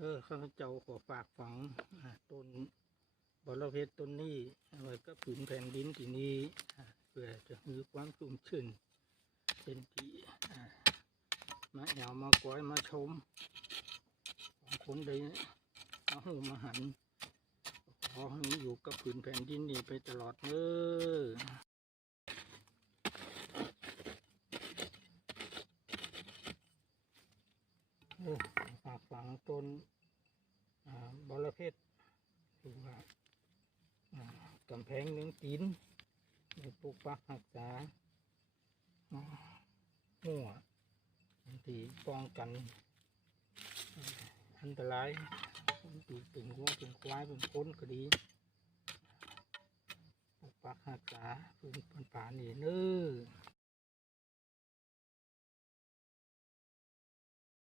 เออข้าพเจ้าขอฝากฝังต้นบรเพชรต้นนี้ไว้ก็ผืนแผ่นดินที่นี้อ่เพื่อจะมีความชุ่มชื่นเป็นที่มาแอวมากอยมาชมของคนใดมาหูมาหัน ขอให้อยู่กับผืนแผ่นดินนี้ไปตลอดเด้อเออฝากฝังต้นอ่าบรเพชรหรือว่ากำแพงเนืองจีนในปลูกปักรักษาอ่าหัวที่ป้องกัน อันตรายตีเป็นวัวเป็นควายเป็นคนก็ดีปลูกปักหักษาพื้นป่านี่เนื้อ